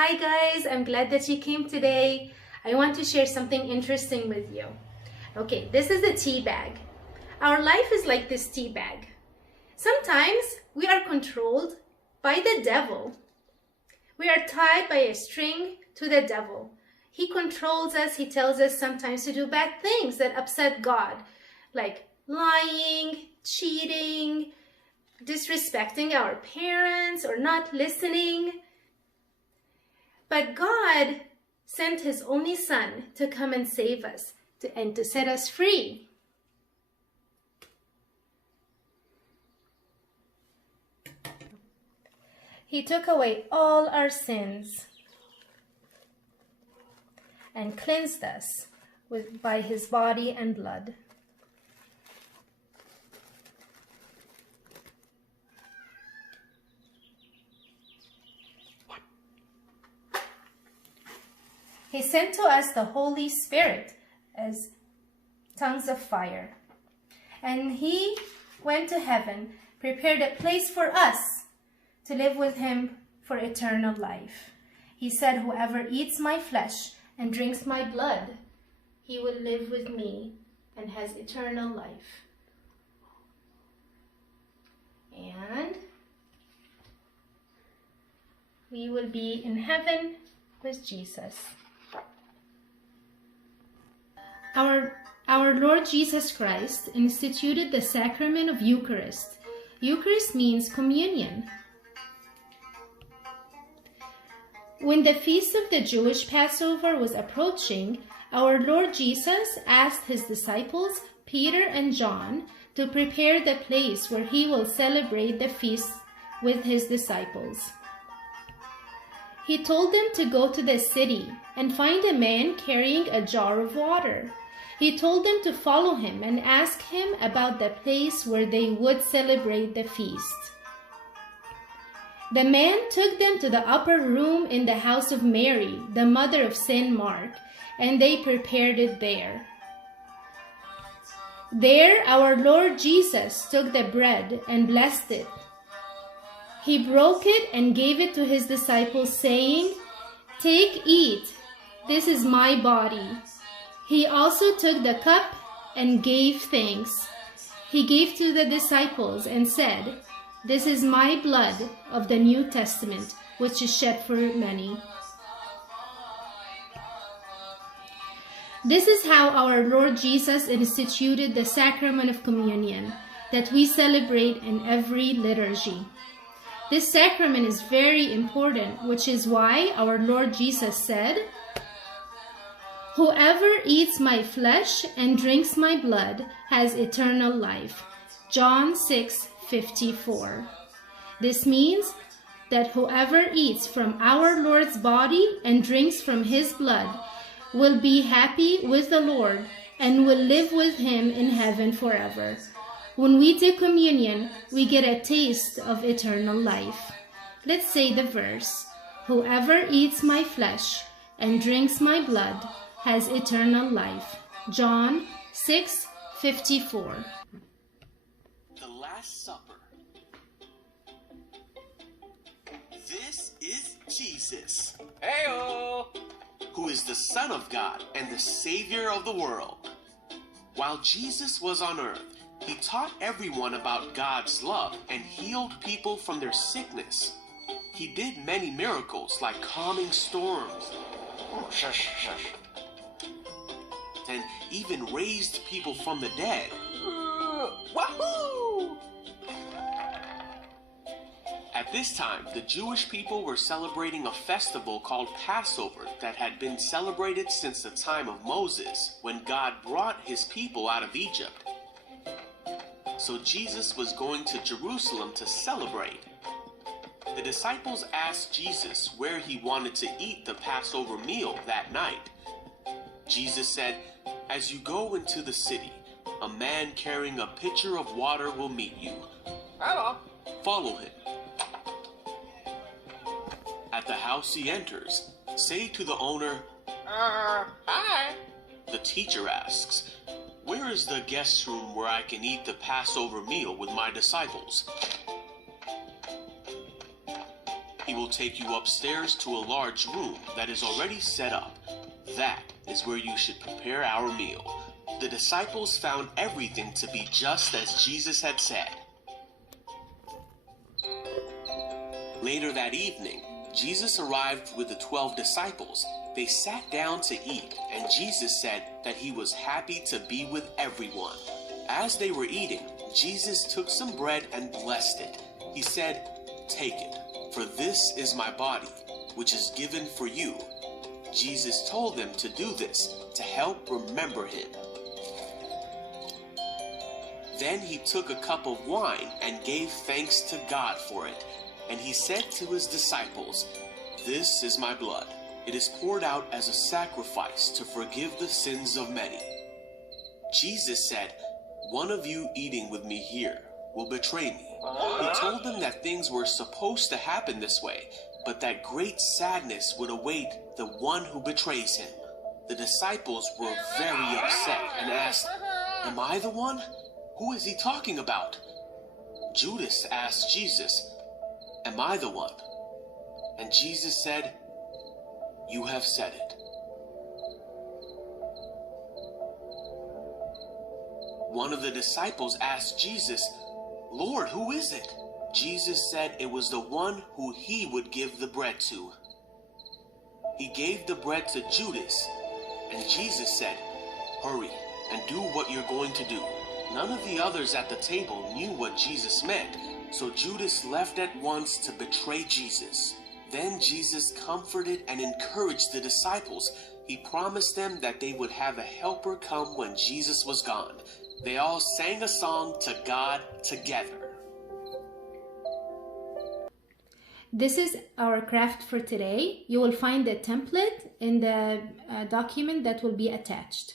Hi guys, I'm glad that you came today. I want to share something interesting with you. Okay, this is a tea bag. Our life is like this tea bag. Sometimes we are controlled by the devil. We are tied by a string to the devil. He controls us. He tells us sometimes to do bad things that upset God, like lying, cheating, disrespecting our parents, or not listening. But God sent His only Son to come and save us and to set us free. He took away all our sins and cleansed us by His body and blood. He sent to us the Holy Spirit as tongues of fire. And He went to heaven, prepared a place for us to live with Him for eternal life. He said, "Whoever eats my flesh and drinks my blood, he will live with me and has eternal life." And we will be in heaven with Jesus. Our Lord Jesus Christ instituted the sacrament of Eucharist. Eucharist means communion. When the feast of the Jewish Passover was approaching, our Lord Jesus asked His disciples, Peter and John, to prepare the place where He will celebrate the feast with His disciples. He told them to go to the city and find a man carrying a jar of water. He told them to follow Him and ask Him about the place where they would celebrate the feast. The man took them to the upper room in the house of Mary, the mother of Saint Mark, and they prepared it there. There, our Lord Jesus took the bread and blessed it. He broke it and gave it to His disciples, saying, "Take, eat, this is my body." He also took the cup and gave thanks. He gave to the disciples and said, "This is my blood of the New Testament, which is shed for many." This is how our Lord Jesus instituted the sacrament of communion that we celebrate in every liturgy. This sacrament is very important, which is why our Lord Jesus said, "Whoever eats my flesh and drinks my blood has eternal life." John 6:54. This means that whoever eats from our Lord's body and drinks from His blood will be happy with the Lord and will live with Him in heaven forever. When we take communion, we get a taste of eternal life. Let's say the verse. "Whoever eats my flesh and drinks my blood has eternal life." John 6:54. The Last Supper. This is Jesus. Heyo! Who is the Son of God and the Savior of the world. While Jesus was on earth, He taught everyone about God's love and healed people from their sickness. He did many miracles like calming storms. Oh, shush, shush. And even raised people from the dead. Wahoo! At this time, the Jewish people were celebrating a festival called Passover that had been celebrated since the time of Moses, when God brought His people out of Egypt. So Jesus was going to Jerusalem to celebrate. The disciples asked Jesus where He wanted to eat the Passover meal that night. Jesus said, "As you go into the city, a man carrying a pitcher of water will meet you. Hello. Follow him. At the house he enters, say to the owner, Hi. The teacher asks, where is the guest room where I can eat the Passover meal with my disciples? He will take you upstairs to a large room that is already set up. That is where you should prepare our meal." The disciples found everything to be just as Jesus had said. Later that evening, Jesus arrived with the 12 disciples. They sat down to eat, and Jesus said that he was happy to be with everyone. As they were eating, Jesus took some bread and blessed it. He said, "Take it, for this is my body, which is given for you." Jesus told them to do this to help remember him. Then he took a cup of wine and gave thanks to God for it. And he said to his disciples, "This is my blood. It is poured out as a sacrifice to forgive the sins of many." Jesus said, "One of you eating with me here will betray me." He told them that things were supposed to happen this way, but that great sadness would await the one who betrays him. The disciples were very upset and asked, "Am I the one? Who is he talking about?" Judas asked Jesus, "Am I the one?" And Jesus said, "You have said it." One of the disciples asked Jesus, "Lord, who is it?" Jesus said it was the one who he would give the bread to. He gave the bread to Judas, and Jesus said, "Hurry and do what you're going to do." None of the others at the table knew what Jesus meant, so Judas left at once to betray Jesus. Then Jesus comforted and encouraged the disciples. He promised them that they would have a helper come when Jesus was gone. They all sang a song to God together. This is our craft for today. You will find the template in the document that will be attached.